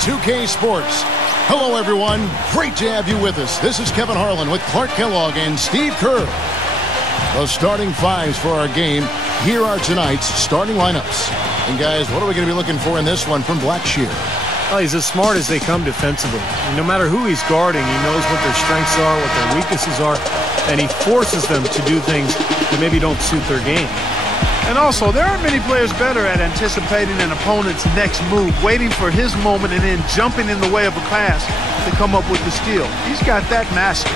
2K Sports. Hello, everyone. Great to have you with us. This is Kevin Harlan with Clark Kellogg and Steve Kerr. The starting fives for our game. Here are tonight's starting lineups. And guys, what are we going to be looking for in this one from Blackshear? Well, he's as smart as they come defensively. No matter who he's guarding, he knows what their strengths are, what their weaknesses are, and he forces them to do things that maybe don't suit their game. And also, there aren't many players better at anticipating an opponent's next move, waiting for his moment, and then jumping in the way of a pass to come up with the steal. He's got that mastered.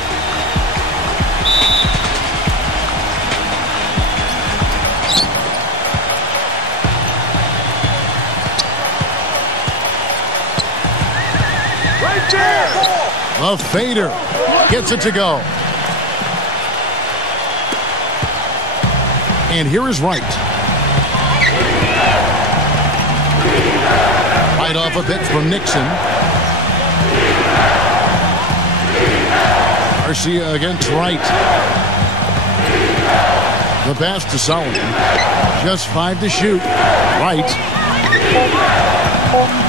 Right there! The fader gets it to go. And here is Wright. Right off a pitch from Nixon. Garcia against Wright. The pass to Solomon. Just 5 to shoot. Wright.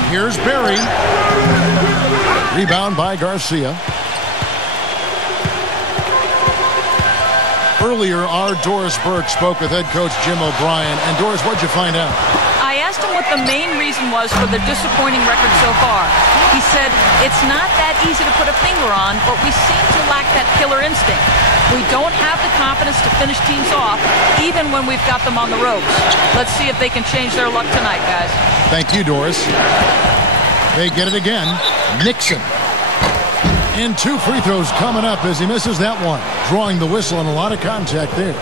Here's Barry. Rebound by Garcia. Earlier, our Doris Burke spoke with head coach Jim O'Brien. And Doris, what'd you find out? I asked him what the main reason was for the disappointing record so far. He said, it's not that easy to put a finger on, but we seem to lack that killer instinct. We don't have the confidence to finish teams off, even when we've got them on the ropes. Let's see if they can change their luck tonight, guys. Thank you, Doris. They get it again. Nixon. And 2 free throws coming up as he misses that one. Drawing the whistle and a lot of contact there.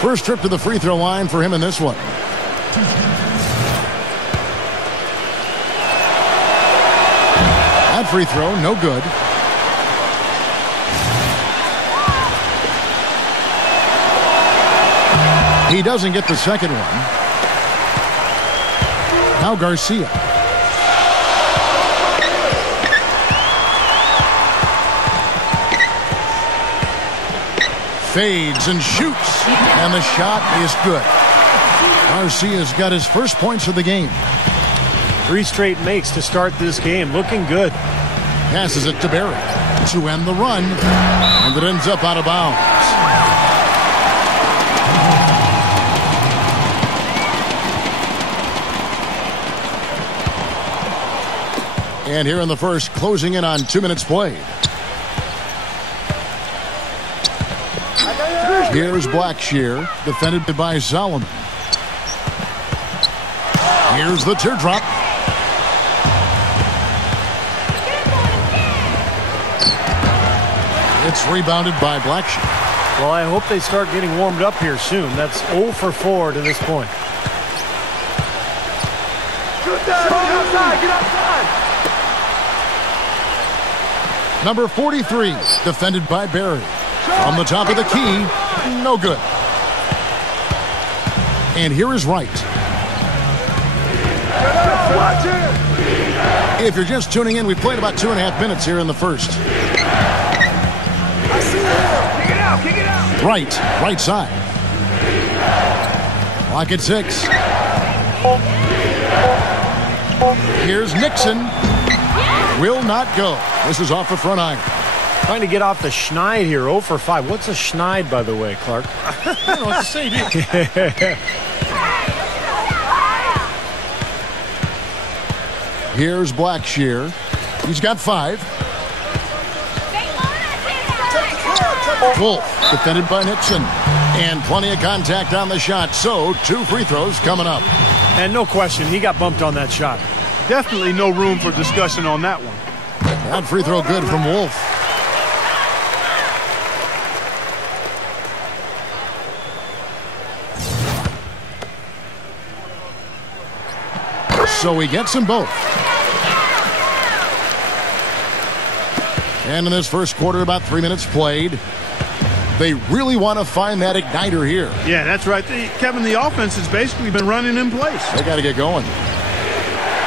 First trip to the free throw line for him in this one. That free throw, no good. He doesn't get the second one. Now Garcia. Fades and shoots, and the shot is good. Garcia's got his first points of the game. 3 straight makes to start this game. Looking good. Passes it to Barry to end the run, and it ends up out of bounds. And here in the first, closing in on 2 minutes played. Here's Blackshear, defended by Solomon. Here's the teardrop. It's rebounded by Blackshear. Well, I hope they start getting warmed up here soon. That's 0 for 4 to this point. Get outside, get outside. Number 43, defended by Barry. On the top of the key, no good. And here is Wright. If you're just tuning in, we played about 2.5 minutes here in the first. I see him. Kick it out, kick it out. Right side. Clock at 6. Here's Nixon. Will not go. This is off the front iron. Trying to get off the schneid here. 0 for 5. What's a schneid, by the way, Clark? I don't know what to say, dude. Here's Blackshear. He's got 5. Wolf, defended by Nixon. And plenty of contact on the shot. So, 2 free throws coming up. And no question, he got bumped on that shot. Definitely no room for discussion on that one. That free throw good from Wolf. So he gets them both. And in this first quarter, about 3 minutes played. They really want to find that igniter here. Yeah, that's right. Kevin, the offense has basically been running in place. They got to get going.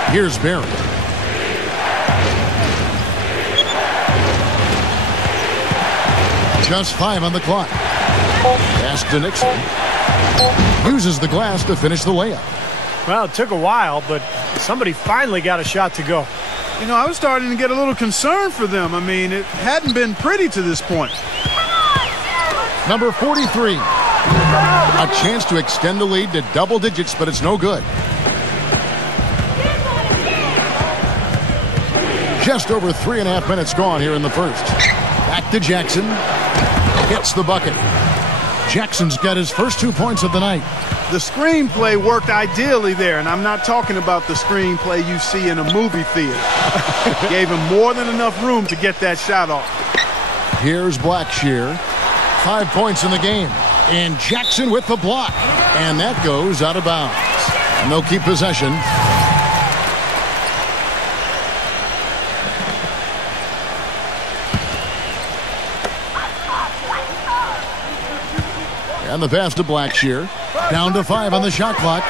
Here's Barry. Just 5 on the clock. Pass to Nixon. Uses the glass to finish the layup. Well, it took a while, but somebody finally got a shot to go. You know, I was starting to get a little concerned for them. I mean, it hadn't been pretty to this point. Number 43. A chance to extend the lead to double digits, but it's no good. Just over 3.5 minutes gone here in the first. Back to Jackson. Hits the bucket. Jackson's got his first 2 points of the night. The screenplay worked ideally there, and I'm not talking about the screenplay you see in a movie theater. Gave him more than enough room to get that shot off. Here's Blackshear. 5 points in the game. And Jackson with the block. And that goes out of bounds. And they'll keep possession. And the pass to Blackshear. Down to 5 on the shot clock.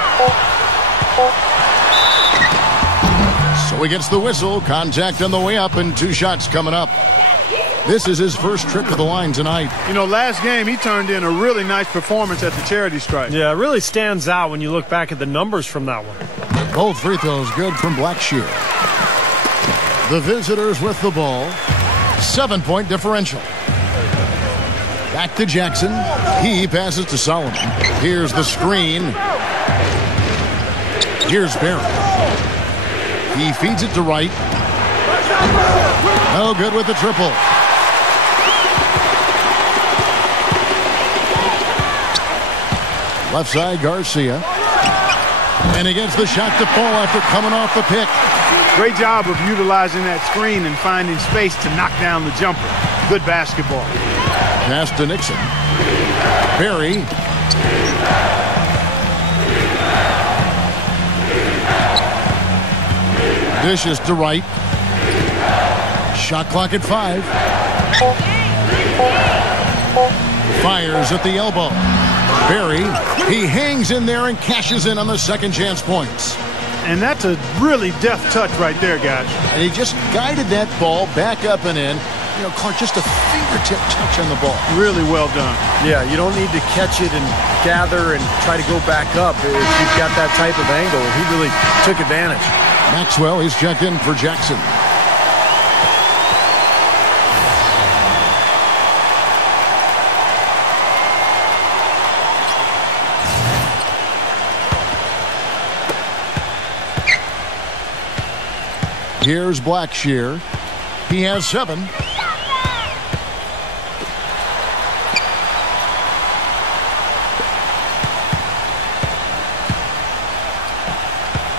So he gets the whistle. Contact on the way up and 2 shots coming up. This is his first trip to the line tonight. You know, last game he turned in a really nice performance at the charity stripe. Yeah, it really stands out when you look back at the numbers from that one. Both free throws good from Blackshear. The visitors with the ball. 7-point differential. Back to Jackson. He passes to Solomon. Here's the screen. Here's Barry. He feeds it to Wright. No good with the triple. Left side, Garcia. And he gets the shot to fall after coming off the pick. Great job of utilizing that screen and finding space to knock down the jumper. Good basketball. Pass to Nixon. Barry. Dishes to Wright. Shot clock at 5. Fires at the elbow. Barry, he hangs in there and cashes in on the second chance points. And that's a really deft touch right there, guys. And he just guided that ball back up and in. You know, Clark, just a fingertip touch on the ball. Really well done. Yeah, you don't need to catch it and gather and try to go back up. If you've got that type of angle, he really took advantage. Maxwell, he's checked in for Jackson. Here's Blackshear. He has 7.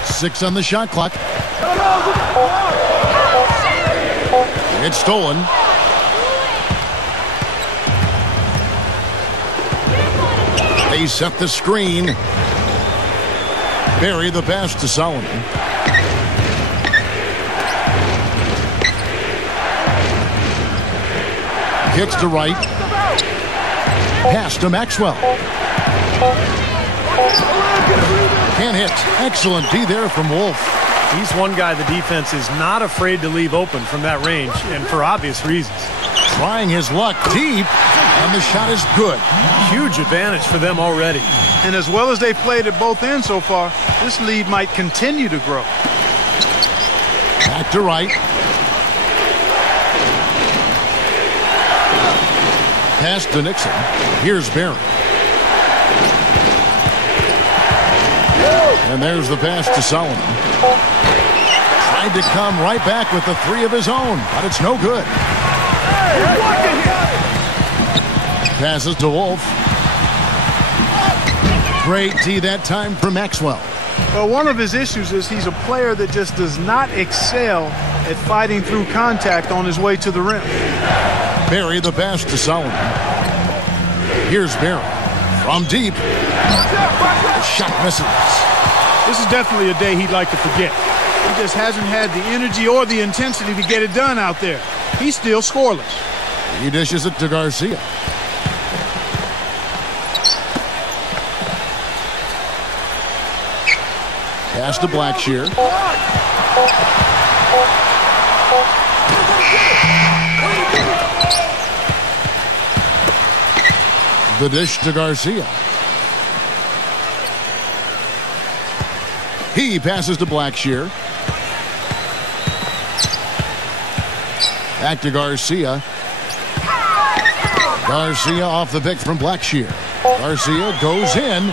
Six on the shot clock. It's stolen. They set the screen. Barry the pass to Solomon. Kicks to Wright. Pass to Maxwell. Can't hit. Excellent D there from Wolf. He's one guy the defense is not afraid to leave open from that range, and for obvious reasons. Trying his luck deep, and the shot is good. Huge advantage for them already. And as well as they've played at both ends so far, this lead might continue to grow. Back to Wright. Pass to Nixon. Here's Barry. And there's the pass to Solomon. Tried to come right back with the 3 of his own, but it's no good. Passes to Wolf. Great D that time for Maxwell. Well, one of his issues is he's a player that just does not excel at fighting through contact on his way to the rim. Barry the pass to Solomon. Here's Barry. From deep. The shot misses. This is definitely a day he'd like to forget. He just hasn't had the energy or the intensity to get it done out there. He's still scoreless. He dishes it to Garcia. Pass to Blackshear. The dish to Garcia. He passes to Blackshear. Back to Garcia. Garcia off the pick from Blackshear. Garcia goes in.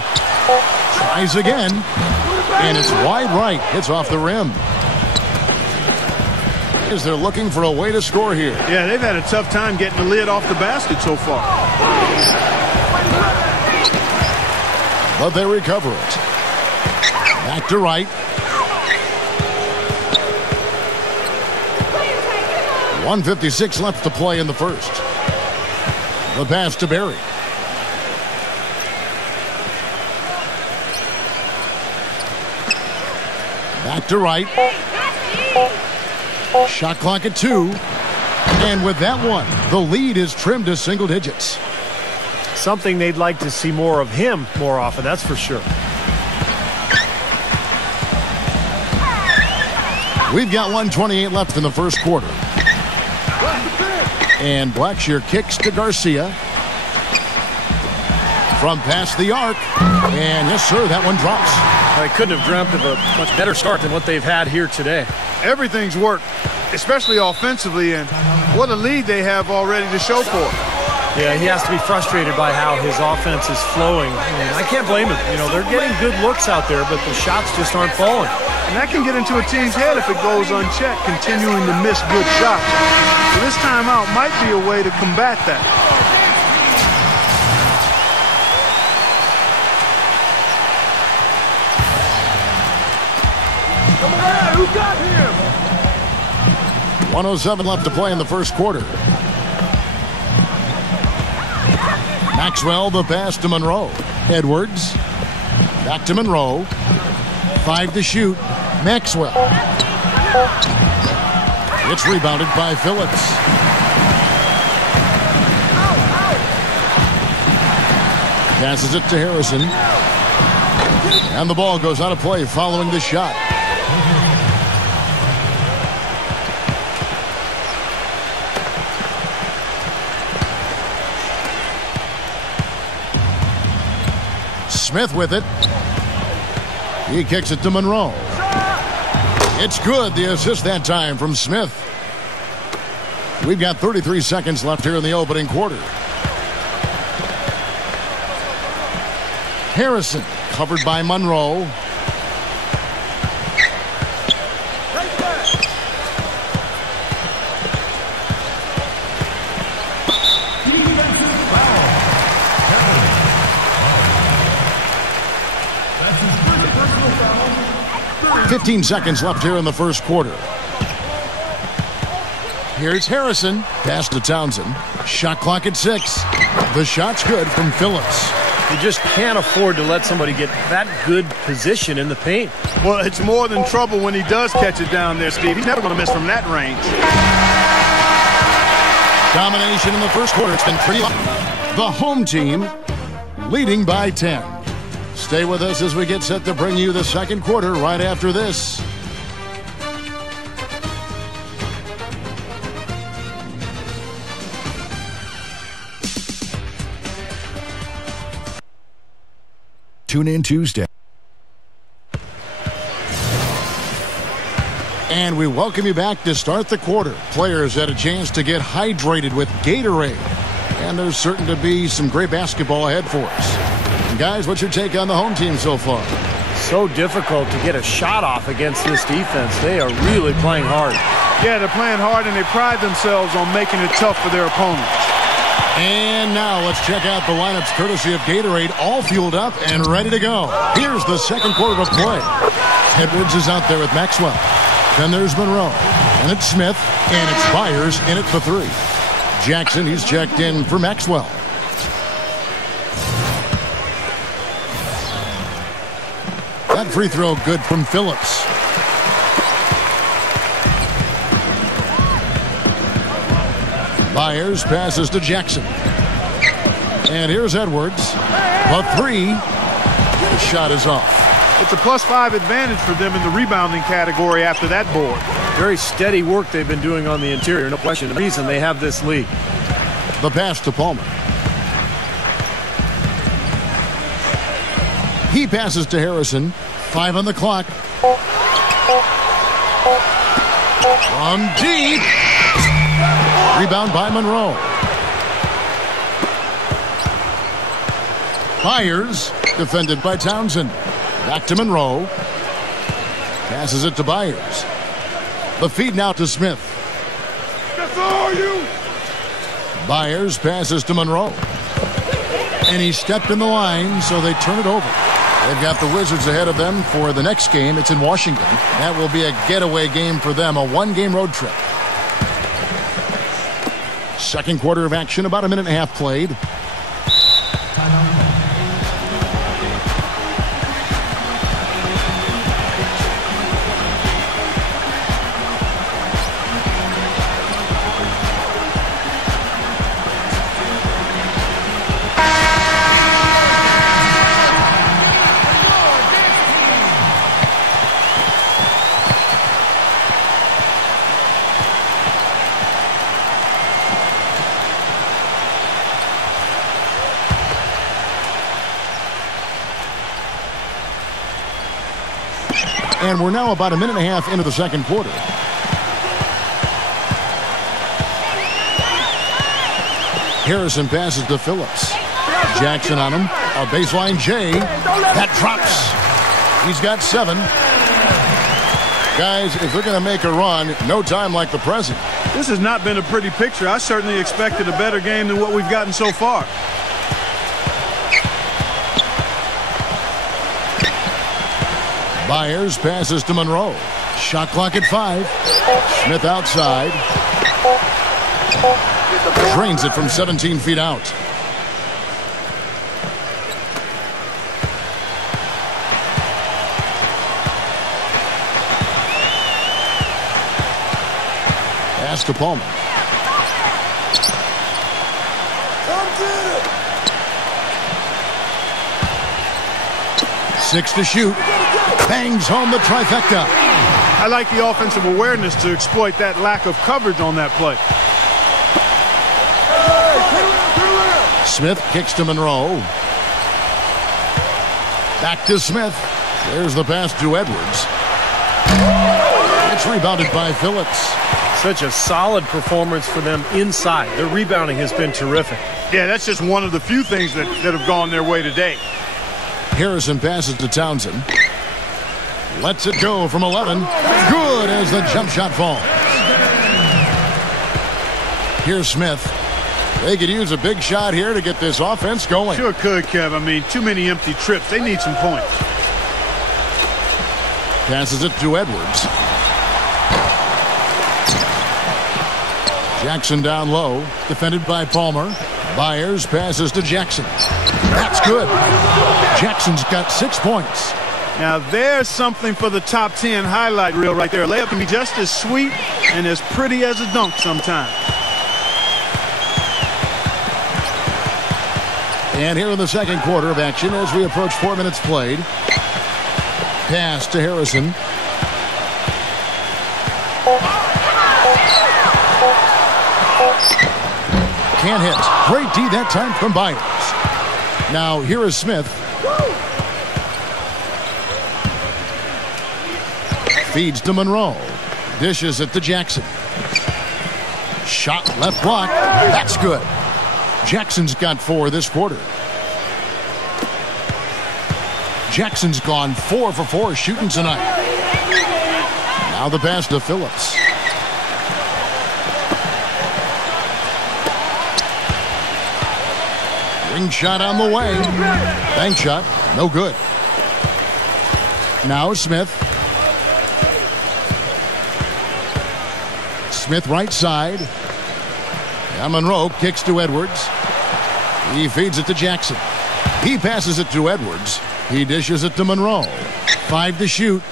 Tries again. And it's wide right. Hits off the rim. As they're looking for a way to score here. Yeah, they've had a tough time getting the lid off the basket so far. But they recover it. Back to right. 1:56 left to play in the first. The pass to Barry. Back to right. Shot clock at 2. And with that one, the lead is trimmed to single digits. Something they'd like to see more of him more often, that's for sure. We've got 1:28 left in the first quarter. And Blackshear kicks to Garcia. From past the arc. And yes, sir, that one drops. I couldn't have dreamt of a much better start than what they've had here today. Everything's worked, especially offensively, and what a lead they have already to show for it. Yeah, he has to be frustrated by how his offense is flowing. And I can't blame him. You know, they're getting good looks out there, but the shots just aren't falling. And that can get into a team's head if it goes unchecked, continuing to miss good shots. So this timeout might be a way to combat that. Come on, who got him? 1:07 left to play in the first quarter. Maxwell, the pass to Monroe. Edwards. Back to Monroe. 5 to shoot. Maxwell. It's rebounded by Phillips. Passes it to Harrison. And the ball goes out of play following the shot. Smith with it. He kicks it to Monroe. It's good. The assist that time from Smith. We've got 33 seconds left here in the opening quarter. Harrison covered by Monroe. Fifteen seconds left here in the first quarter. Here's Harrison. Pass to Townsend. Shot clock at 6. The shot's good from Phillips. You just can't afford to let somebody get that good position in the paint. Well, it's more than trouble when he does catch it down there, Steve. He's never going to miss from that range. Domination in the first quarter. It's been pretty long. The home team leading by 10. Stay with us as we get set to bring you the second quarter right after this. Tune in Tuesday. And we welcome you back to start the quarter. Players had a chance to get hydrated with Gatorade. And there's certain to be some great basketball ahead for us. And guys, what's your take on the home team so far? So difficult to get a shot off against this defense. They are really playing hard. Yeah, they're playing hard, and they pride themselves on making it tough for their opponents. And now let's check out the lineups courtesy of Gatorade, all fueled up and ready to go. Here's the second quarter of play. Edwards is out there with Maxwell. Then there's Monroe. And it's Smith. And it's Byers in it for 3. Jackson, he's checked in for Maxwell. That free throw good from Phillips. Byers passes to Jackson. And here's Edwards. A 3. The shot is off. It's a +5 advantage for them in the rebounding category after that board. Very steady work they've been doing on the interior, no question. The reason they have this lead. The pass to Palmer. He passes to Harrison. 5 on the clock. From deep. Rebound by Monroe. Byers, defended by Townsend. Back to Monroe. Passes it to Byers. The feed now to Smith. That's all you. Byers passes to Monroe. And he stepped in the line, so they turn it over. They've got the Wizards ahead of them for the next game. It's in Washington. That will be a getaway game for them, a one-game road trip. Second quarter of action, about a minute and a half played. And we're now about a minute and a half into the second quarter. Harrison passes to Phillips. Jackson on him. A baseline J. That drops. He's got 7. Guys, if they're going to make a run, no time like the present. This has not been a pretty picture. I certainly expected a better game than what we've gotten so far. Byers passes to Monroe. Shot clock at 5. Smith outside. Drains it from 17 feet out. Pass to Palmer. 6 to shoot. Bangs home the trifecta. I like the offensive awareness to exploit that lack of coverage on that play. Smith kicks to Monroe. Back to Smith. There's the pass to Edwards. It's rebounded by Phillips. Such a solid performance for them inside. Their rebounding has been terrific. Yeah, that's just one of the few things that have gone their way today. Harrison passes to Townsend. Lets it go from 11. Good as the jump shot falls. Here's Smith. They could use a big shot here to get this offense going. Sure could, Kev. I mean, too many empty trips. They need some points. Passes it to Edwards. Jackson down low. Defended by Palmer. Byers passes to Jackson. That's good. Jackson's got 6 points. Now there's something for the top 10 highlight reel right there. A layup can be just as sweet and as pretty as a dunk sometimes. And here in the second quarter of action as we approach 4 minutes played. Pass to Harrison. Can't hit. Great D that time from Byers. Now here is Smith. Feeds to Monroe. Dishes it to Jackson. Shot left block. That's good. Jackson's got 4 this quarter. Jackson's gone 4 for 4 shooting tonight. Now the pass to Phillips. Ring shot on the way. Bank shot. No good. Now Smith. Smith right side. And Monroe kicks to Edwards. He feeds it to Jackson. He passes it to Edwards. He dishes it to Monroe. 5 to shoot.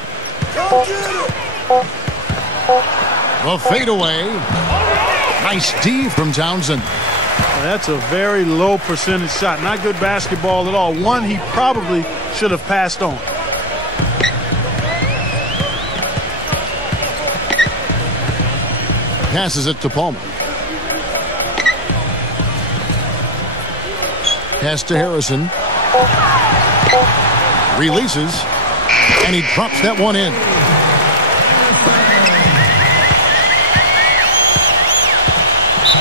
The fadeaway. Nice D from Townsend. That's a very low percentage shot. Not good basketball at all. One he probably should have passed on. Passes it to Palmer. Pass to Harrison. Releases. And he drops that one in.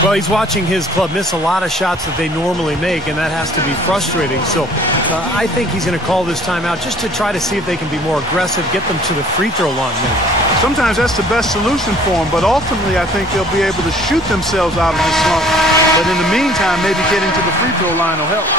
Well, he's watching his club miss a lot of shots that they normally make, and that has to be frustrating. So I think he's going to call this timeout just to try to see if they can be more aggressive, get them to the free throw line. Sometimes that's the best solution for them, but ultimately I think they'll be able to shoot themselves out of this slump. But in the meantime, maybe getting to the free throw line will help.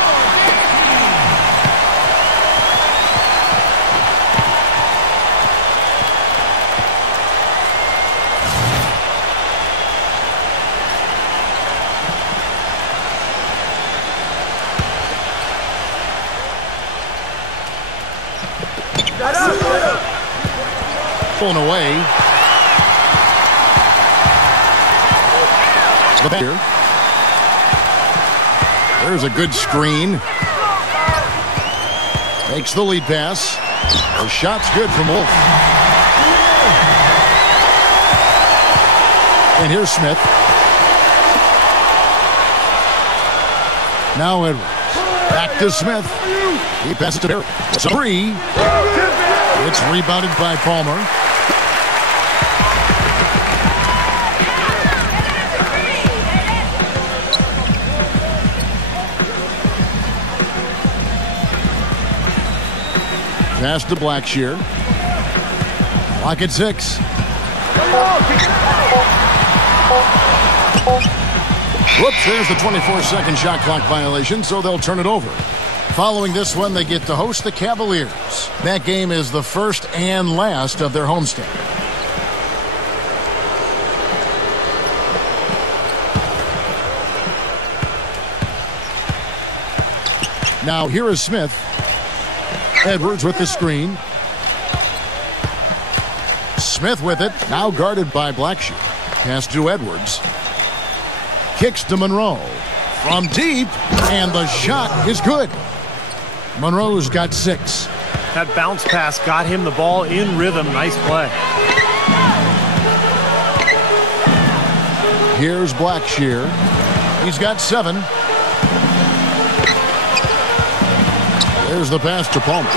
Pulling away. Here. There's a good screen. Makes the lead pass. The shot's good from Wolf. And here's Smith. Now Edwards. Back to Smith. He passes to Barry. It's a three. It's rebounded by Palmer. Pass to Blackshear. Clock at 6. Whoops, there's the 24-second shot clock violation, so they'll turn it over. Following this one, they get to host the Cavaliers. That game is the first and last of their homestand. Now here is Smith. Edwards with the screen. Smith with it. Now guarded by Blackshear. Pass to Edwards. Kicks to Monroe. From deep. And the shot is good. Monroe's got 6. That bounce pass got him the ball in rhythm. Nice play. Here's Blackshear. He's got 7. There's the pass to Palmer.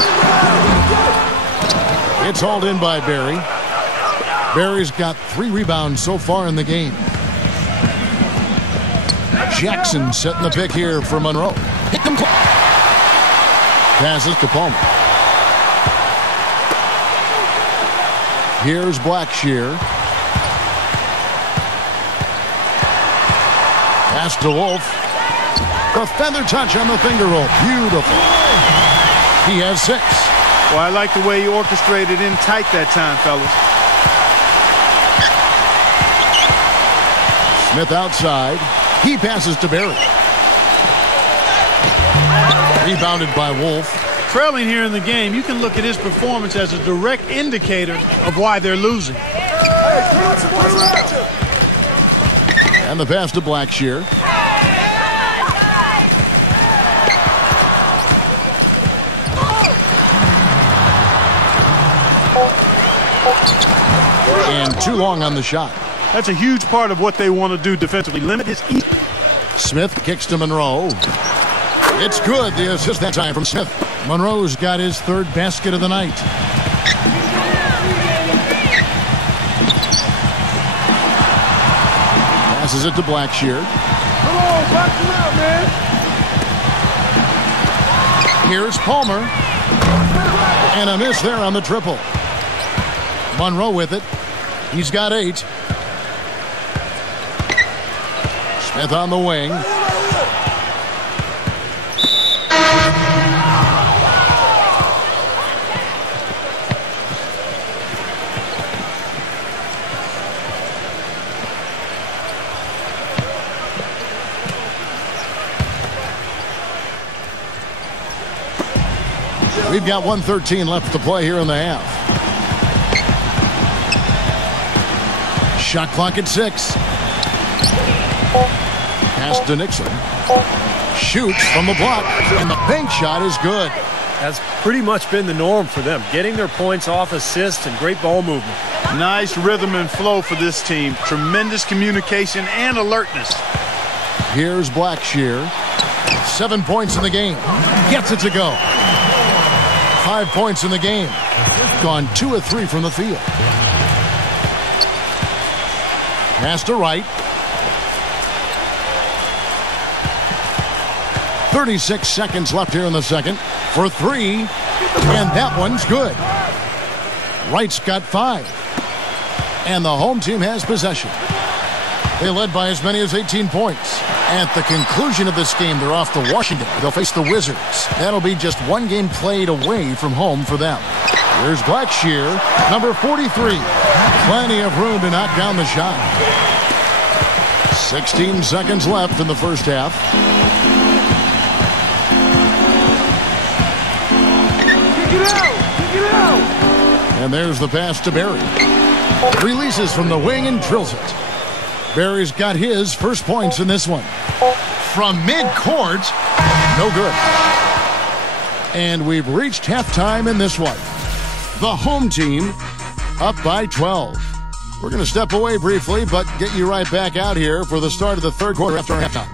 It's hauled in by Barry. Barry's got 3 rebounds so far in the game. Jackson setting the pick here for Monroe. Hit them close. Passes to Palmer. Here's Blackshear. Pass to Wolf. The feather touch on the finger roll. Beautiful. He has 6. Well, I like the way he orchestrated in tight that time, fellas. Smith outside. He passes to Barry. Rebounded by Wolf. Trailing here in the game, you can look at his performance as a direct indicator of why they're losing. And the pass to Blackshear. And too long on the shot. That's a huge part of what they want to do defensively. Limit his ease. Smith kicks to Monroe. It's good. The assist that time from Smith. Monroe's got his 3rd basket of the night. Passes it to Blackshear. Come on, back him out, man. Here's Palmer. And a miss there on the triple. Monroe with it. He's got 8. Smith on the wing. We've got 1:13 left to play here in the half. Shot clock at 6. Pass to Nixon. Shoots from the block, and the bank shot is good. That's pretty much been the norm for them, getting their points off assists and great ball movement. Nice rhythm and flow for this team. Tremendous communication and alertness. Here's Blackshear. 7 points in the game. Gets it to go. 5 points in the game. Gone 2 of 3 from the field. Pass to right. 36 seconds left here in the second. For 3. And that one's good. Wright's got 5. And the home team has possession. They led by as many as 18 points. At the conclusion of this game, they're off to Washington. They'll face the Wizards. That'll be just one game played away from home for them. Here's Blackshear, number 43. Plenty of room to knock down the shot. 16 seconds left in the first half. Kick it out! Kick it out! And there's the pass to Barry. Releases from the wing and drills it. Barry's got his first points in this one. From midcourt, no good. And we've reached halftime in this one. The home team up by 12. We're going to step away briefly, but get you right back out here for the start of the third quarter after halftime.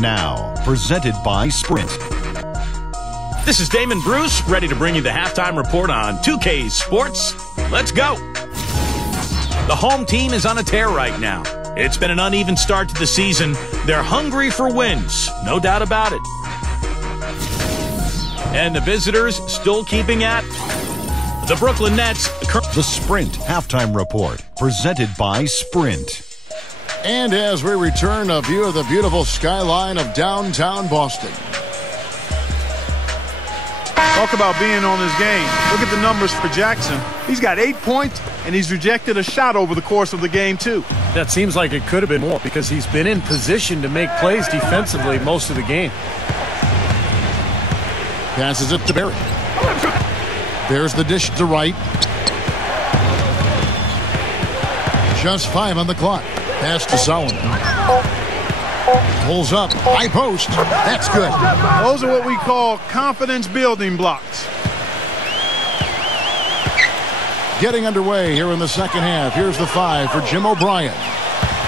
Now, presented by Sprint. This is Damon Bruce, ready to bring you the halftime report on 2K Sports. Let's go. The home team is on a tear right now. It's been an uneven start to the season. They're hungry for wins, no doubt about it. And the visitors still keeping at the Brooklyn Nets. The Sprint halftime report, presented by Sprint. And as we return, a view of the beautiful skyline of downtown Boston. Talk about being on his game. Look at the numbers for Jackson. He's got 8 points, and he's rejected a shot over the course of the game, too. That seems like it could have been more because he's been in position to make plays defensively most of the game. Passes it to Barry. There's the dish to Wright. Just 5 on the clock. Pass to Solomon. Pulls up. High post. That's good. Those are what we call confidence building blocks. Getting underway here in the second half. Here's the 5 for Jim O'Brien.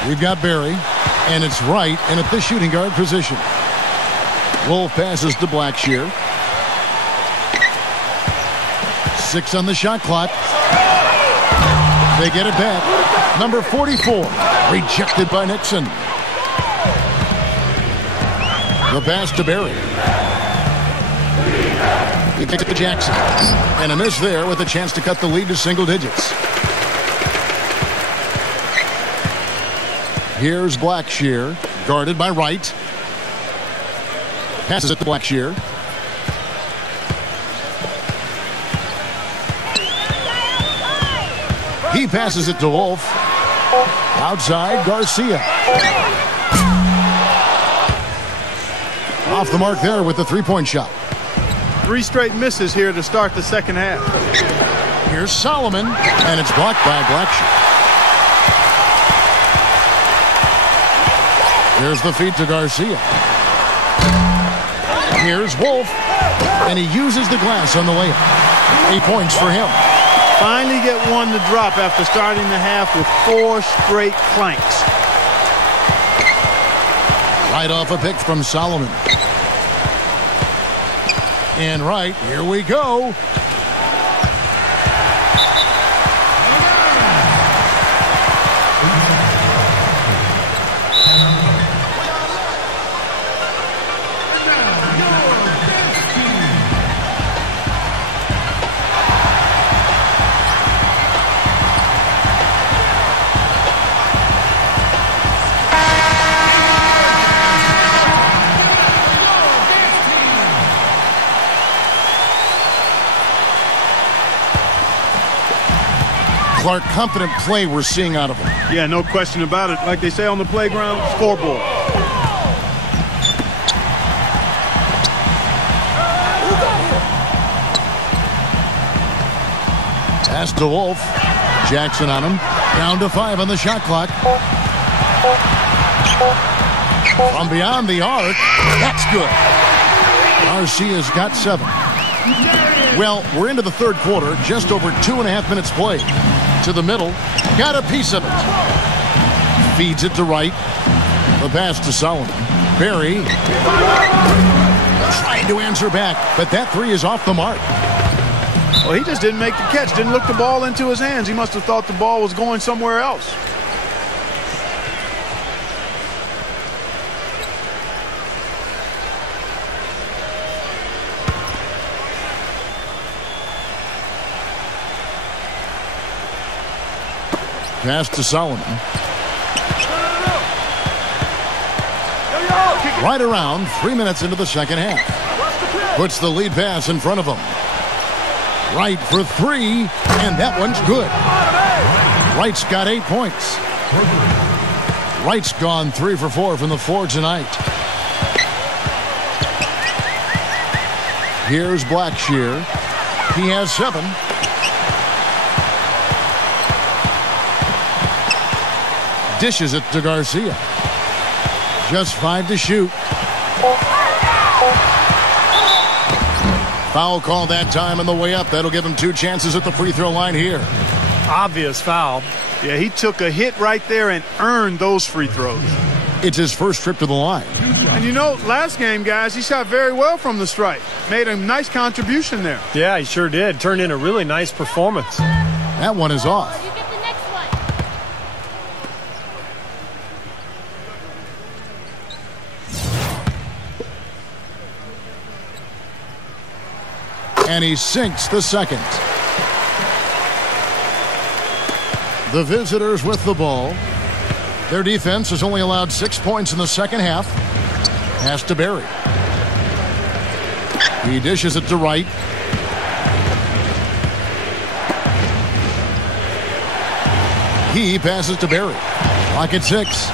We've got Barry, and it's Wright in at the shooting guard position. Wolf passes to Blackshear. 6 on the shot clock. They get it back. Number 44, rejected by Nixon. The pass to Barry. He takes it to Jackson. And a miss there with a chance to cut the lead to single digits. Here's Blackshear, guarded by Wright. Passes it to Blackshear. He passes it to Wolf. Outside, Garcia. Off the mark there with the three-point shot. 3 straight misses here to start the second half. Here's Solomon, and it's blocked by Blackshear. Here's the feed to Garcia. Here's Wolf, and he uses the glass on the layup. 8 points for him. Finally get one to drop after starting the half with 4 straight clanks. Right off a pick from Solomon. And right, here we go. Clark, confident play we're seeing out of him. Yeah, no question about it. Like they say on the playground, scoreboard. Pass to Wolf. Jackson on him. Down to 5 on the shot clock. From beyond the arc. That's good. Garcia's got 7. Well, we're into the third quarter. Just over 2.5 minutes played. To the middle. Got a piece of it. Feeds it to Wright. The pass to Solomon. Barry trying to answer back, but that three is off the mark. Well, he just didn't make the catch, didn't look the ball into his hands. He must have thought the ball was going somewhere else. Pass to Solomon. Right around 3 minutes into the second half. Puts the lead pass in front of him. Wright for three, and that one's good. Wright's got 8 points. Wright's gone 3 for 4 from the floor tonight. Here's Blackshear. He has 7. Dishes it to Garcia. Just 5 to shoot. Foul call that time on the way up. That'll give him 2 chances at the free throw line here. Obvious foul. Yeah, he took a hit right there and earned those free throws. It's his first trip to the line. And you know, last game, guys, he shot very well from the stripe. Made a nice contribution there. Yeah, he sure did. Turned in a really nice performance. That one is off. You get the next one. And he sinks the second. The visitors with the ball. Their defense has only allowed 6 points in the second half. Pass to Berry. He dishes it to Wright. He passes to Berry. Clock at 6.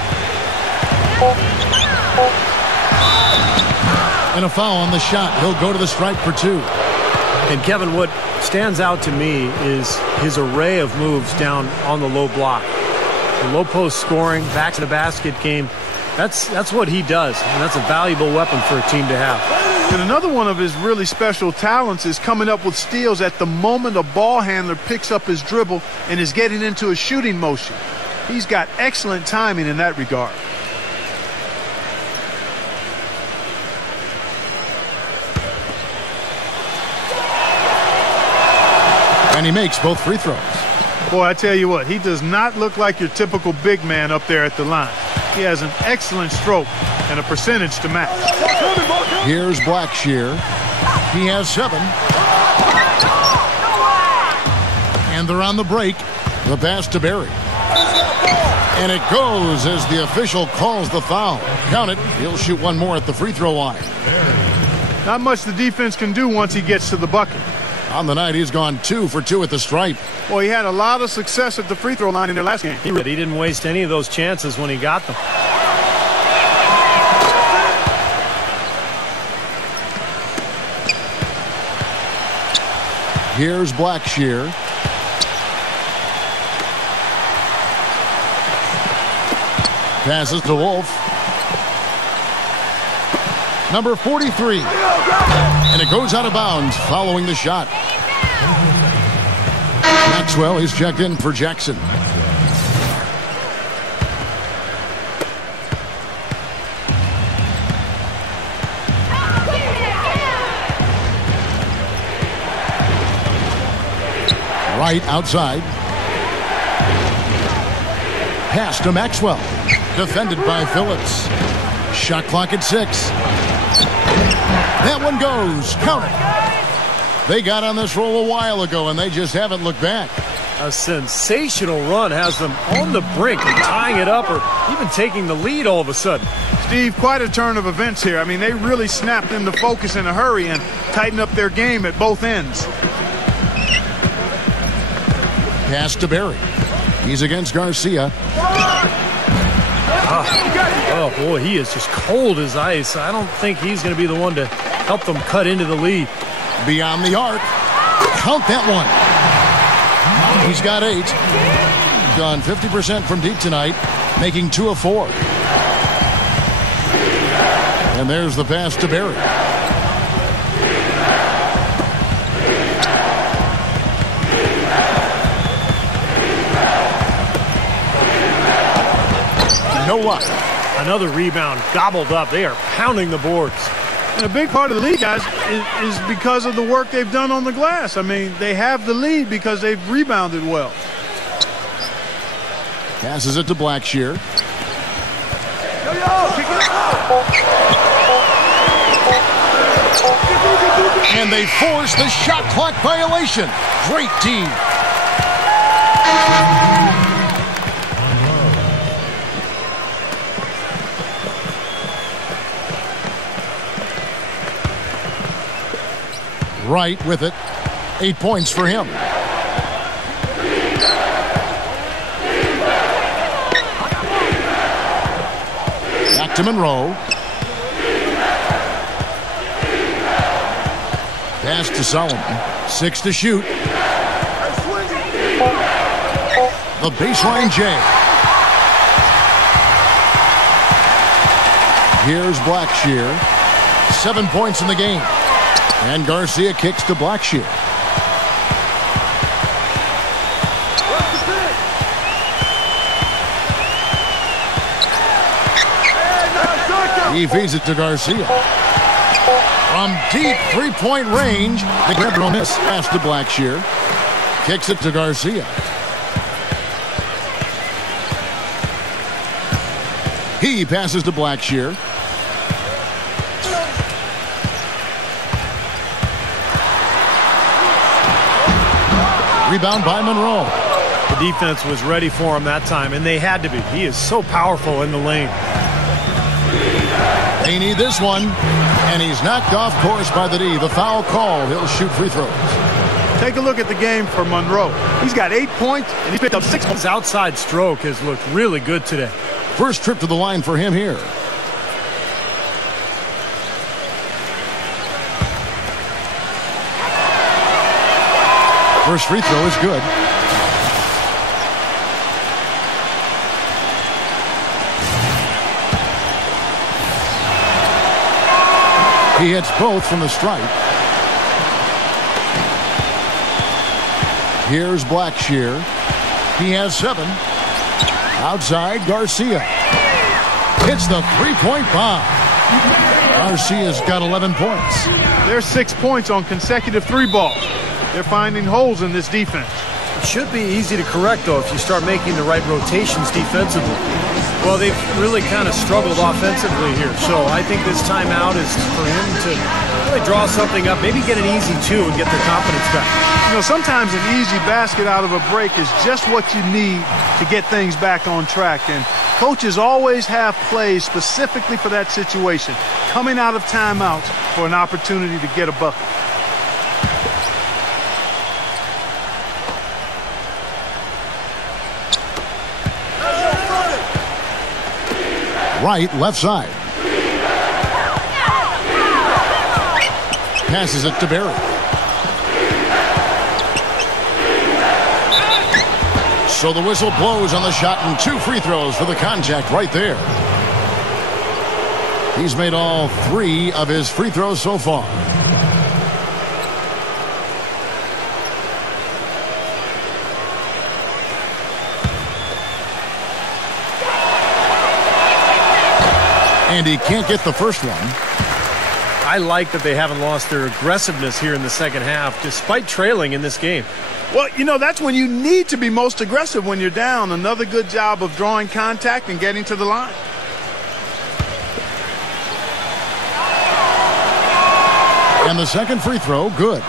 And a foul on the shot. He'll go to the stripe for 2. And Kevin, what stands out to me is his array of moves down on the low block. The low post scoring, back to the basket game. That's what he does, and that's a valuable weapon for a team to have. And another one of his really special talents is coming up with steals at the moment a ball handler picks up his dribble and is getting into a shooting motion. He's got excellent timing in that regard. And he makes both free throws. Boy, I tell you what, he does not look like your typical big man up there at the line. He has an excellent stroke and a percentage to match. Here's Blackshear. He has 7. And they're on the break. The pass to Berry. And it goes as the official calls the foul. Count it. He'll shoot one more at the free throw line. Not much the defense can do once he gets to the bucket. On the night, he's gone 2 for 2 at the stripe. Well, he had a lot of success at the free throw line in their last game. He didn't waste any of those chances when he got them. Here's Blackshear. Passes to Wolf. Number 43. And it goes out of bounds following the shot. Maxwell is checked in for Jackson. Right outside. Pass to Maxwell. Defended by Phillips. Shot clock at 6. That one goes. Count it. They got on this roll a while ago, and they just haven't looked back. A sensational run has them on the brink of tying it up or even taking the lead all of a sudden. Steve, quite a turn of events here. I mean, they really snapped into focus in a hurry and tightened up their game at both ends. Pass to Berry. He's against Garcia. Oh, boy, he is just cold as ice. I don't think he's going to be the one to help them cut into the lead. Beyond the arc. Count that one. He's got 8. Gone 50% from deep tonight, making 2 of 4. And there's the pass to Berry. No luck. Another rebound gobbled up. They are pounding the boards. And a big part of the lead, guys, is because of the work they've done on the glass. I mean, they have the lead because they've rebounded well. Passes it to Blackshear. And they force the shot clock violation. Great D. Right with it. 8 points for him. Back to Monroe. Pass to Solomon. 6 to shoot. The baseline J. Here's Blackshear. 7 points in the game. And Garcia kicks to Blackshear. He feeds it to Garcia. From deep three-point range, the grabber miss. Pass to Blackshear. Kicks it to Garcia. He passes to Blackshear. Rebound by Monroe. The defense was ready for him that time, and they had to be. He is so powerful in the lane. They need this one, and he's knocked off course by the D. The foul call. He'll shoot free throws. Take a look at the game for Monroe. He's got 8 points, and he's picked up 6 points. His outside stroke has looked really good today. First trip to the line for him here. First free throw is good. He hits both from the stripe. Here's Blackshear. He has 7. Outside, Garcia. Hits the three-point bomb. Garcia's got 11 points. There's 6 points on consecutive 3 balls. They're finding holes in this defense. It should be easy to correct, though, if you start making the right rotations defensively. Well, they've really kind of struggled offensively here, so I think this timeout is for him to really draw something up, maybe get an easy 2 and get their confidence back. You know, sometimes an easy basket out of a break is just what you need to get things back on track, and coaches always have plays specifically for that situation, coming out of timeouts for an opportunity to get a bucket. Right, left side. Passes it to Barry. So the whistle blows on the shot and 2 free throws for the contact right there. He's made all 3 of his free throws so far. And he can't get the first one. I like that they haven't lost their aggressiveness here in the second half, despite trailing in this game. Well, you know, that's when you need to be most aggressive when you're down. Another good job of drawing contact and getting to the line. And the second free throw, good.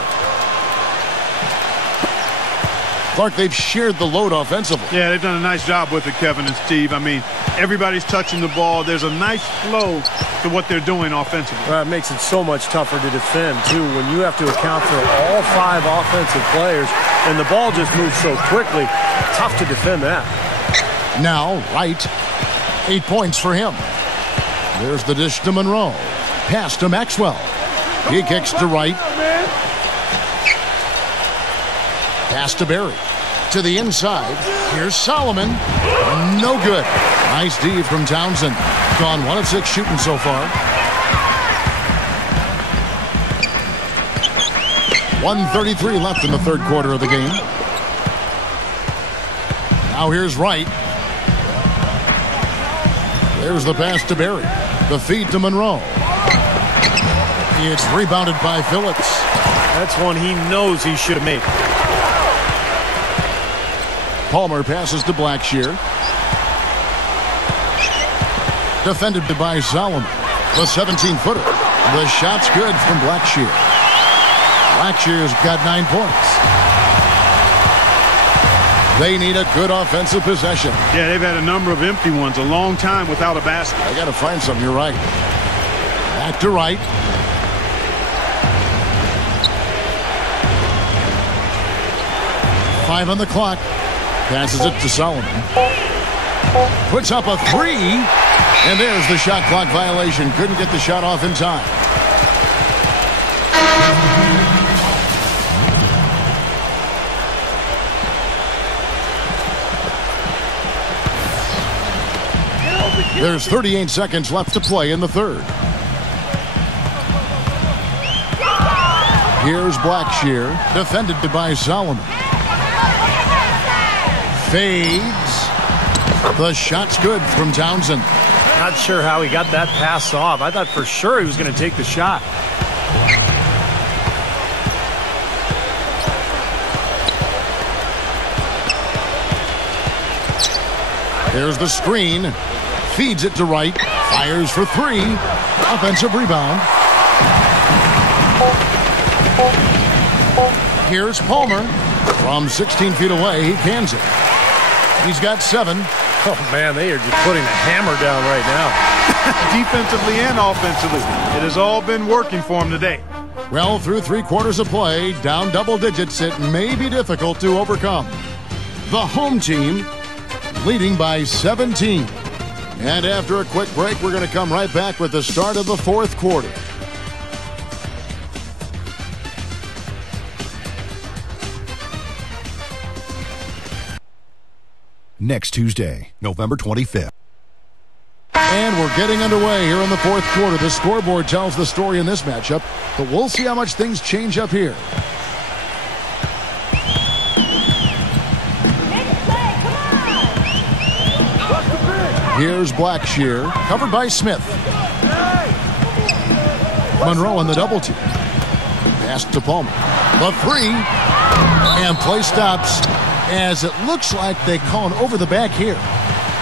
Clark, they've shared the load offensively. Yeah, they've done a nice job with it, Kevin and Steve. I mean, everybody's touching the ball. There's a nice flow to what they're doing offensively. Well, it makes it so much tougher to defend, too, when you have to account for all 5 offensive players, and the ball just moves so quickly. Tough to defend that. Now, Wright, 8 points for him. There's the dish to Monroe. Pass to Maxwell. He kicks to Wright. Pass to Barry. To the inside. Here's Solomon. No good. Nice D from Townsend. Gone 1 of 6 shooting so far. 1:33 left in the third quarter of the game. Now here's Wright. There's the pass to Barry. The feed to Monroe. It's rebounded by Phillips. That's one he knows he should have made. Palmer passes to Blackshear. Defended by Solomon. The 17-footer. The shot's good from Blackshear. Blackshear's got 9 points. They need a good offensive possession. Yeah, they've had a number of empty ones, a long time without a basket. I got to find something. You're right. Back to Wright. Five on the clock. Passes it to Solomon. Puts up a 3. And there's the shot clock violation. Couldn't get the shot off in time. There's 38 seconds left to play in the third. Here's Blackshear, defended by Solomon. Fades. The shot's good from Townsend. Not sure how he got that pass off. I thought for sure he was going to take the shot. There's the screen. Feeds it to Wright. Fires for 3. Offensive rebound. Here's Palmer. From 16 feet away, he cans it. He's got 7. Oh, man, they are just putting the hammer down right now. Defensively and offensively, it has all been working for him today. Well, through 3 quarters of play, down double digits, it may be difficult to overcome. The home team leading by 17. And after a quick break, we're going to come right back with the start of the fourth quarter. Next Tuesday, November 25th. And we're getting underway here in the fourth quarter. The scoreboard tells the story in this matchup, but we'll see how much things change up here. Here's Blackshear, covered by Smith. Monroe in the double team. Pass to Palmer. The 3. And play stops as it looks like they call an over the back here.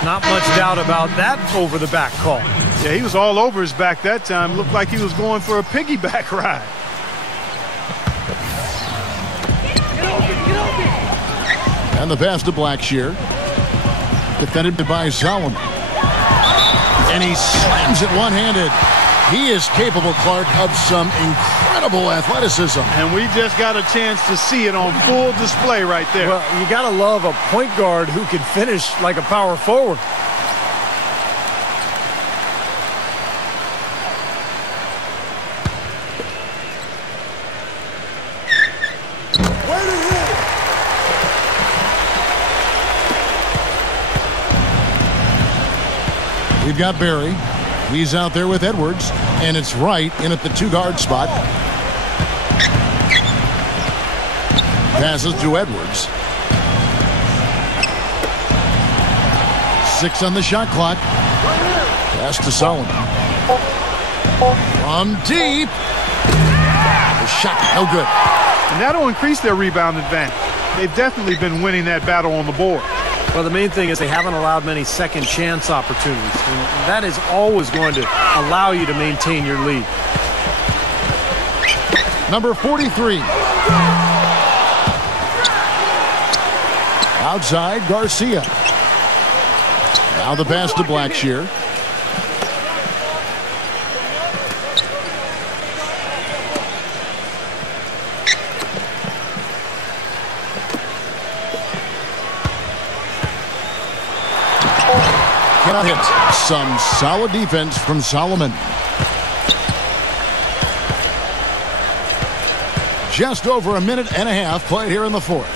Not much doubt about that over the back call. Yeah, he was all over his back that time. Looked like he was going for a piggyback ride. And the pass to Blackshear. Defended by Solomon. And he slams it one-handed. He is capable, Clark, of some incredible athleticism. And we just got a chance to see it on full display right there. Well, you got to love a point guard who can finish like a power forward. We've got Barry. He's out there with Edwards, and it's Wright in at the 2-guard spot. Passes to Edwards. 6 on the shot clock. Pass to Solomon. From deep. The shot, no good. And that'll increase their rebound advantage. They've definitely been winning that battle on the board. Well, the main thing is they haven't allowed many second chance opportunities. And that is always going to allow you to maintain your lead. Number 43. Outside, Garcia. Now the pass to Blackshear. Cannot hit. Some solid defense from Solomon. Just over a minute and a half played here in the fourth.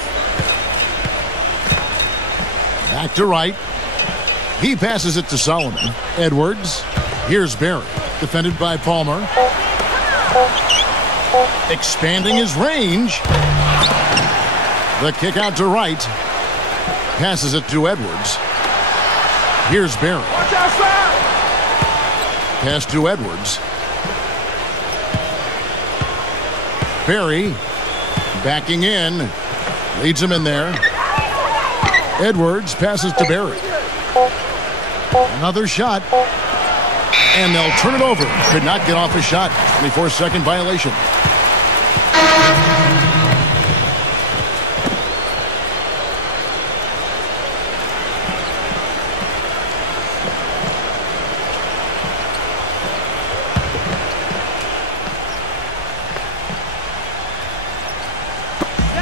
Back to Wright. He passes it to Solomon. Edwards. Here's Barry. Defended by Palmer. Expanding his range. The kick out to Wright. Passes it to Edwards. Here's Barry. Pass to Edwards. Berry backing in. Leads him in there. Edwards passes to Berry. Another shot. And they'll turn it over. Could not get off a shot. 24-second violation.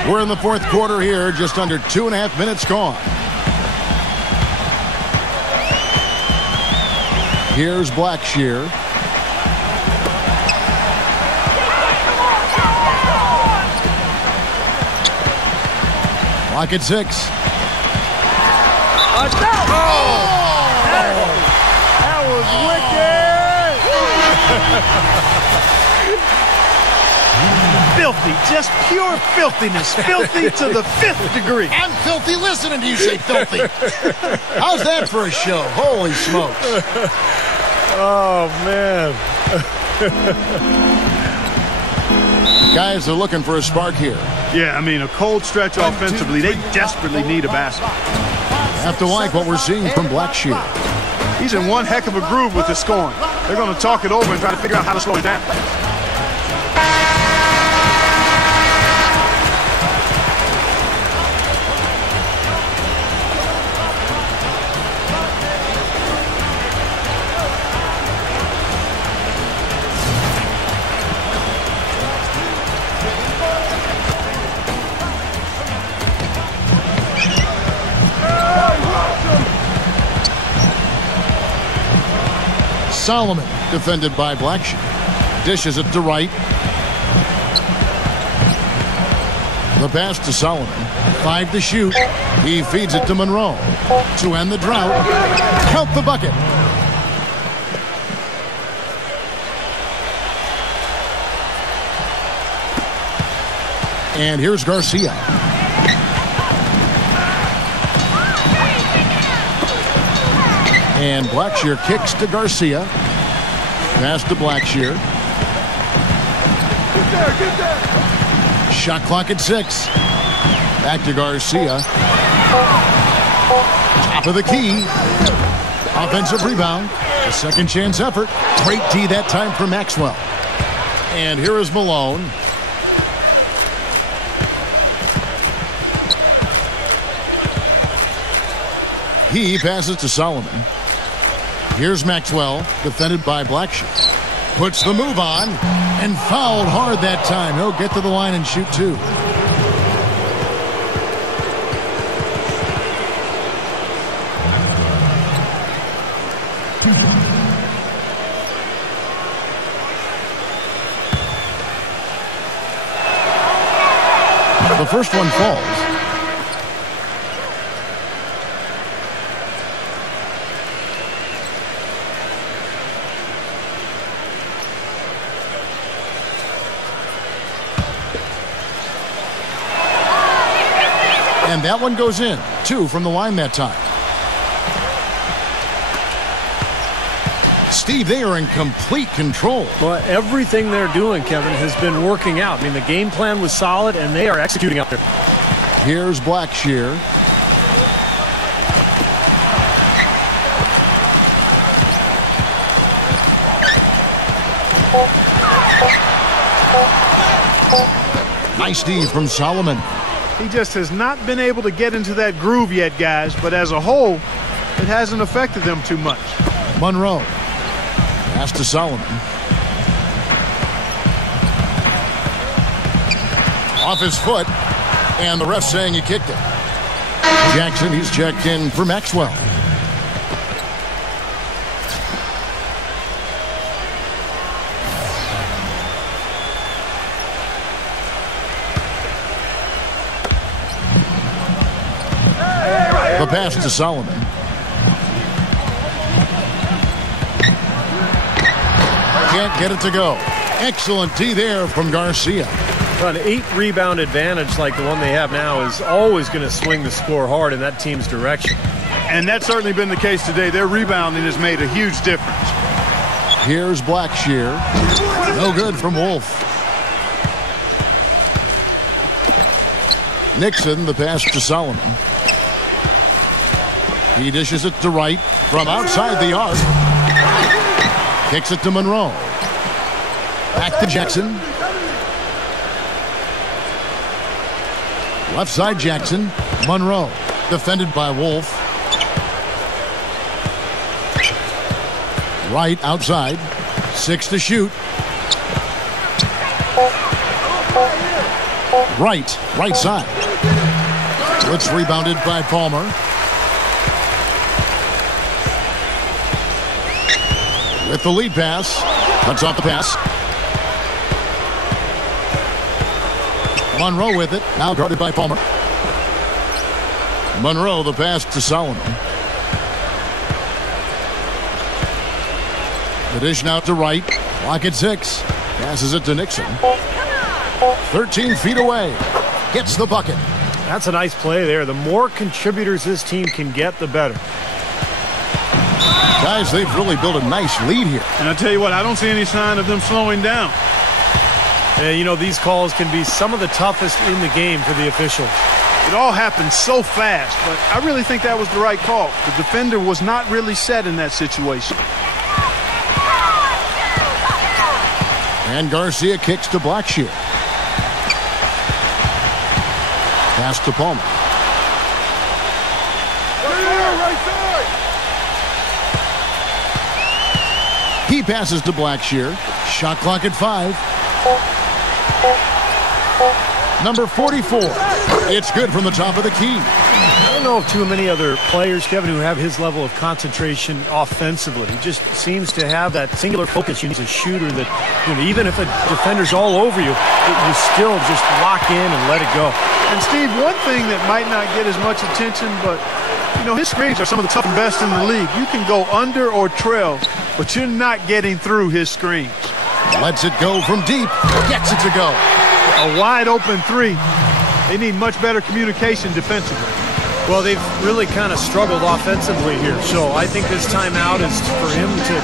We're in the fourth quarter here, just under 2.5 minutes gone. Here's Blackshear. Clock at 6. That was wicked! Filthy, just pure filthiness. Filthy to the 5th degree. I'm filthy listening to you say filthy. How's that for a show? Holy smokes. Oh, man. Guys are looking for a spark here. Yeah, I mean, a cold stretch offensively. They desperately need a basket. Have to like what we're seeing from Blackshear. He's in one heck of a groove with the scoring. They're going to talk it over and try to figure out how to slow it down. Solomon defended by Blackshear. Dishes it to Wright. The pass to Solomon. 5 to shoot. He feeds it to Monroe. To end the drought. Count the bucket. And here's Garcia. And Blackshear kicks to Garcia. Pass to Blackshear. Get there. Shot clock at 6. Back to Garcia. Top of the key. Offensive rebound. A second chance effort. Great D that time for Maxwell. And here is Malone. He passes to Solomon. Here's Maxwell, defended by Blackshear. Puts the move on and fouled hard that time. He'll get to the line and shoot 2. The first one falls. And that one goes in. 2 from the line that time. Steve, they are in complete control. Well, everything they're doing, Kevin, has been working out. I mean, the game plan was solid, and they are executing out there. Here's Blackshear. Nice D from Solomon. He just has not been able to get into that groove yet, guys. But as a whole, it hasn't affected them too much. Monroe. Pass to Solomon. Off his foot. And the ref saying he kicked it. Jackson, he's checked in for Maxwell. The pass to Solomon. Can't get it to go. Excellent D there from Garcia. An 8-rebound advantage like the one they have now is always going to swing the score hard in that team's direction. And that's certainly been the case today. Their rebounding has made a huge difference. Here's Blackshear. No good from Wolf. Nixon, the pass to Solomon. He dishes it to Wright from outside the arc. Kicks it to Monroe. Back to Jackson. Left side Jackson. Monroe defended by Wolf. Wright outside. 6 to shoot. Right side. It's rebounded by Palmer. With the lead pass. Cuts off the pass. Monroe with it. Now guarded by Palmer. Monroe the pass to Solomon. The dish now to Wright. Clock at 6. Passes it to Nixon. 13 feet away. Gets the bucket. That's a nice play there. The more contributors this team can get, the better. Guys, they've really built a nice lead here. And I tell you what, I don't see any sign of them slowing down. And, you know, these calls can be some of the toughest in the game for the officials. It all happened so fast, but I really think that was the right call. The defender was not really set in that situation. And Garcia kicks to Blackshear. Pass to Palmer. He passes to Blackshear. Shot clock at 5. Number 44. It's good from the top of the key. I don't know of too many other players, Kevin, who have his level of concentration offensively. He just seems to have that singular focus. You need a shooter that, you know, even if a defender's all over you, you still just lock in and let it go. And Steve, one thing that might not get as much attention, but you know, his screens are some of the toughest and best in the league. You can go under or trail, but you're not getting through his screens. Lets it go from deep. Gets it to go. A wide open 3. They need much better communication defensively. Well, they've really kind of struggled offensively here. So I think this timeout is for him to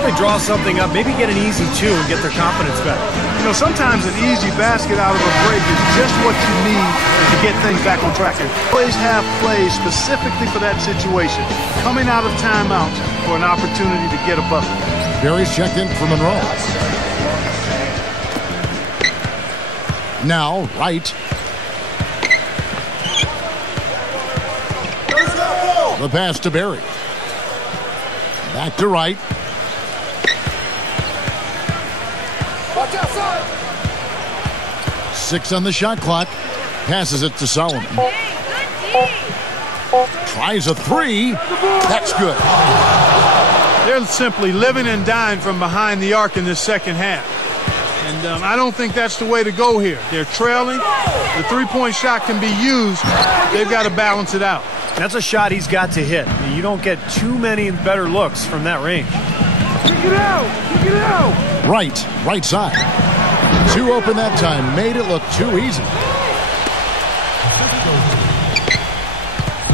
really draw something up, maybe get an easy 2 and get their confidence back. You know, sometimes an easy basket out of a break is just what you need to get things back on track. And always have plays specifically for that situation. Coming out of timeout for an opportunity to get a bucket. Barry's checked in for Monroe. Now, Wright. The pass to Barry. Back to Wright. Watch outside. 6 on the shot clock. Passes it to Solomon. Tries a 3. That's good. They're simply living and dying from behind the arc in this second half. And I don't think that's the way to go here. They're trailing. The three-point shot can be used. They've got to balance it out. That's a shot he's got to hit. You don't get too many better looks from that range. Kick it out. Kick it out. Right side. 2 open that time. Made it look too easy.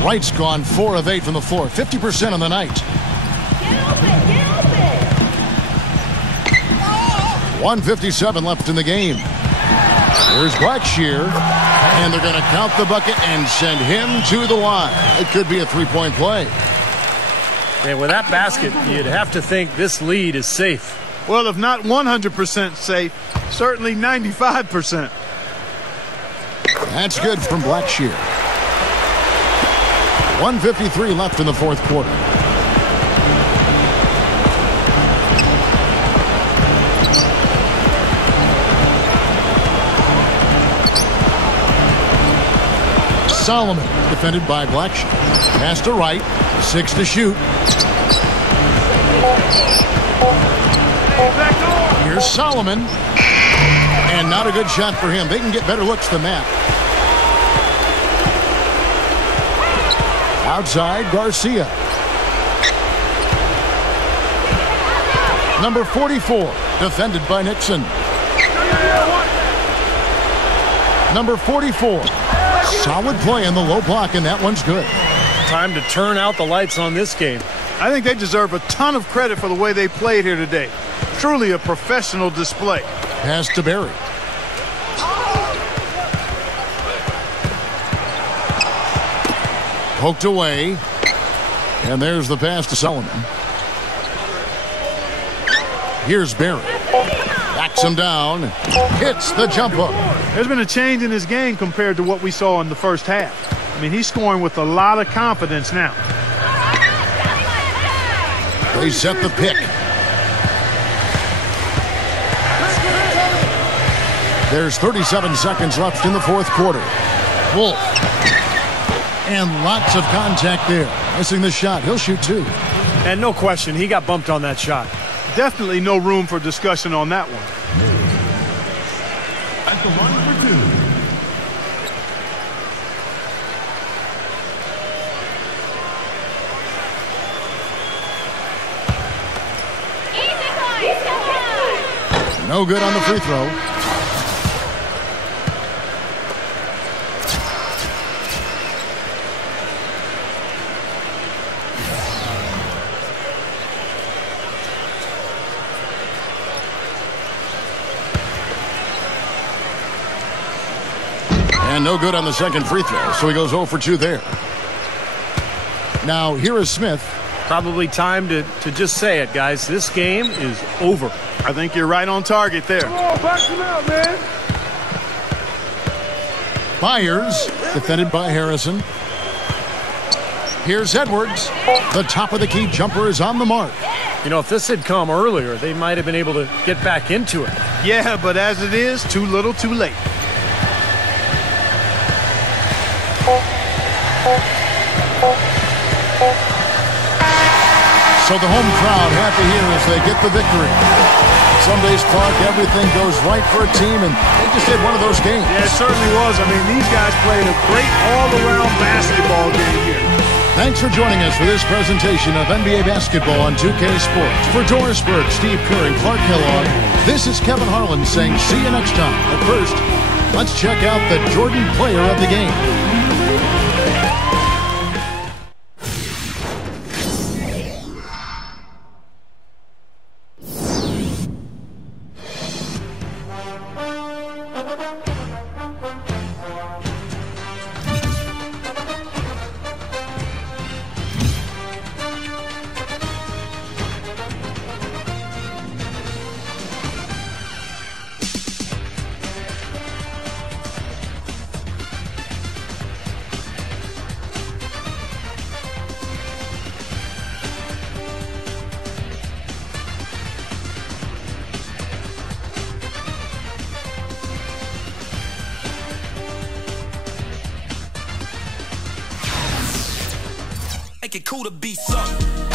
Wright's gone 4 of 8 from the floor. 50% on the night. Get open. Get open. 1:57 left in the game. Here's Blackshear. And they're going to count the bucket and send him to the line. It could be a 3-point play. And with that basket, you'd have to think this lead is safe. Well, if not 100% safe, certainly 95%. That's good from Blackshear. 1:53 left in the fourth quarter. Solomon, defended by Blackshear. Pass to Wright. 6 to shoot. Here's Solomon. And not a good shot for him. They can get better looks than that. Outside, Garcia. Number 44, defended by Nixon. Number 44. Solid play in the low block, and that one's good. Time to turn out the lights on this game. I think they deserve a ton of credit for the way they played here today. Truly a professional display. Pass to Barry. Poked away. And there's the pass to Solomon. Here's Barry. Backs him down. Hits the jump hook. There's been a change in his game compared to what we saw in the first half. I mean, he's scoring with a lot of confidence now. They set the pick. There's 37 seconds left in the fourth quarter. Wolf. And lots of contact there. Missing the shot. He'll shoot two. And no question, he got bumped on that shot. Definitely no room for discussion on that one. At the line for two. No good on the free throw. And no good on the second free throw, so he goes 0 for 2 there. Now, here is Smith. Probably time to just say it, guys. This game is over. I think you're right on target there. Oh, back him out, man. Byers, defended by Harrison. Here's Edwards. The top of the key jumper is on the mark. You know, if this had come earlier, they might have been able to get back into it. Yeah, but as it is, too little, too late. So the home crowd happy here as they get the victory. Some days, Clark, everything goes right for a team, and they just had one of those games. Yeah, it certainly was. I mean, these guys played a great all-around basketball game here. Thanks for joining us for this presentation of NBA basketball on 2K Sports. For Doris Burke, Steve Kerr, and Clark Kellogg, this is Kevin Harlan saying see you next time. But first, let's check out the Jordan player of the game. Make it cool to be something.